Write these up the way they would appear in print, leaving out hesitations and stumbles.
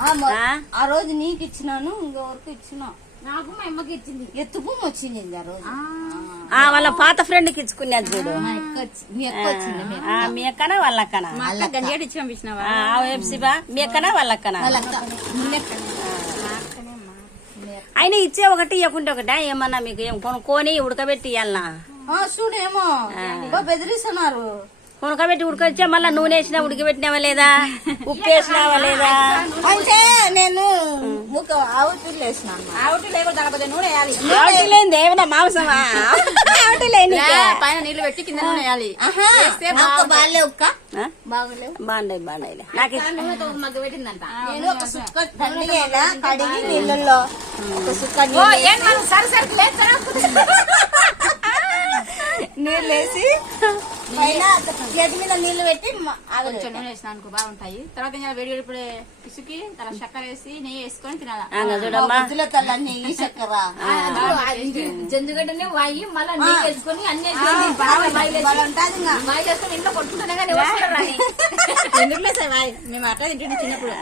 ఆ రోజు నీకు ఇచ్చినాను, ఇంకెవరికి ఇచ్చినా. నాకు మా అమ్మకి ఇచ్చింది. ఎత్తుకు వచ్చింది ఆ రోజు. వాళ్ళ పాత ఫ్రెండ్ కి ఇచ్చుకునేది చూడు. మీ అక్కనా వాళ్ళ అక్కనా? గంజేటి ఇచ్చి పంపించినావా? మీ అక్కనా వాళ్ళ అక్కనా? అయినా ఇచ్చే ఒకటి ఇవ్వకుంటే ఒకటి ఏమన్నా మీకు ఏం కొనుక్కొని ఉడకబెట్టి ఇవ్వాలనా? చూడేమో బెదిరిస్తున్నారు. ఉడకబెట్టి ఉడకొచ్చా మళ్ళీ నూనె వేసినా ఉడకబెట్టినావా లేదా, ఉప్పు వేసినావా లేదా? అంటే నేను ఆవుటి వేసినాను. ఆవుటి లేకుండా నూనె వేయాలి. ఆవుటి లేని ఏమన్నా మాంసమా? ఆవుటి లేని పైన నీళ్లు పెట్టి కింద నూనె వేయాలి. బాగాలేవు బాగుండే నాకు మగ్గ పెట్టిందంట. నేను ఒక సుక్క దండిగేలా కడిగి నీళ్ళల్లో ఒక సుక్క నీళ్ళు వేసి పైన చేతి మీద నీళ్లు పెట్టి కొంచెం నూనె వేసిన అనుకో బాగుంటాయి. తర్వాత వేడి వేడి పిసుకి తర్వాత చక్కెర వేసి నెయ్యి వేసుకొని తినాలి. నెయ్యి చక్కెర జంతుగడ్డనే వాయి మళ్ళీ నెయ్యి వేసుకొని అన్ని వాయి వేసుకొని ఇంట్లో కొట్టుకుంటానే కానీ ఎందుకు సార్ వాయి మేము అట్లా తింటుండే చిన్నప్పుడు.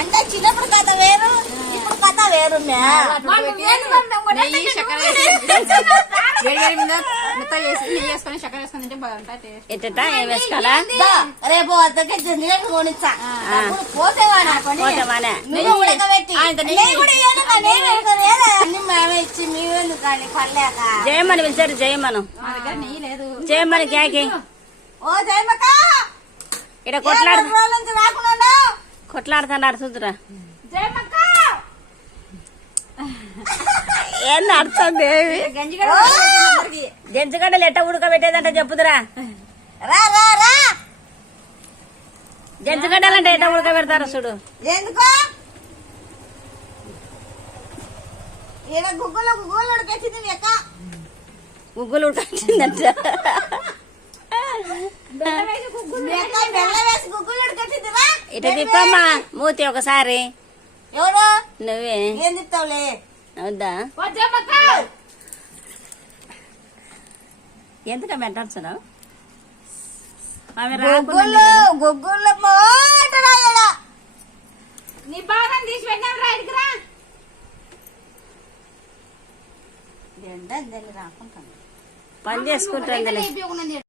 అంటే చిన్నప్పుడు కథ వేరు, ఇప్పుడు కథ వేరు. నెయ్యి చక్కెర వేడి వేడి మీద మెత్తగా వేసి నెయ్యి వేసుకొని చక్కెర వేసుకొని తింటే బాగుంటాయి. రేపు అద్దకే జంతుగడ్డ కొనిచ్చా పోతేవానా మేమే ఇచ్చి మేమెందుకు కానీ పడలేక. జయమ్మని పిలిచారు. జయమ్మను మా దగ్గర నెయ్యి లేదు. జయమ్మని క్యాకి ఓ జయమ్మక ఇక్కడ కొట్లాడుతున్నారు చూద్దురా. జయమ్మక్క ఏంది అర్థం దేవి? జంచుగడ్డలు ఎట్ట ఉడకబెట్టేదంటే చెప్పుదురా. జంచుగడ్డలు అంటే ఎట్ట ఉడకబెడతారు చూడు. ఎందుకో గుగ్గులు గుగ్గులు ఉడకొచ్చింది గుగ్గులు ఉడకొచ్చిందంట. ఇట తిప్పమ్మా మూతి ఒకసారి. ఎవరు నువ్వే ఏం తిప్తావులే. వద్దా ఎందుక మెట్టాడుతున్నావు? గుగ్గులు నీ బాగా తీసి పెట్టినా రా రాకుంటాను పని చేసుకుంటుంది.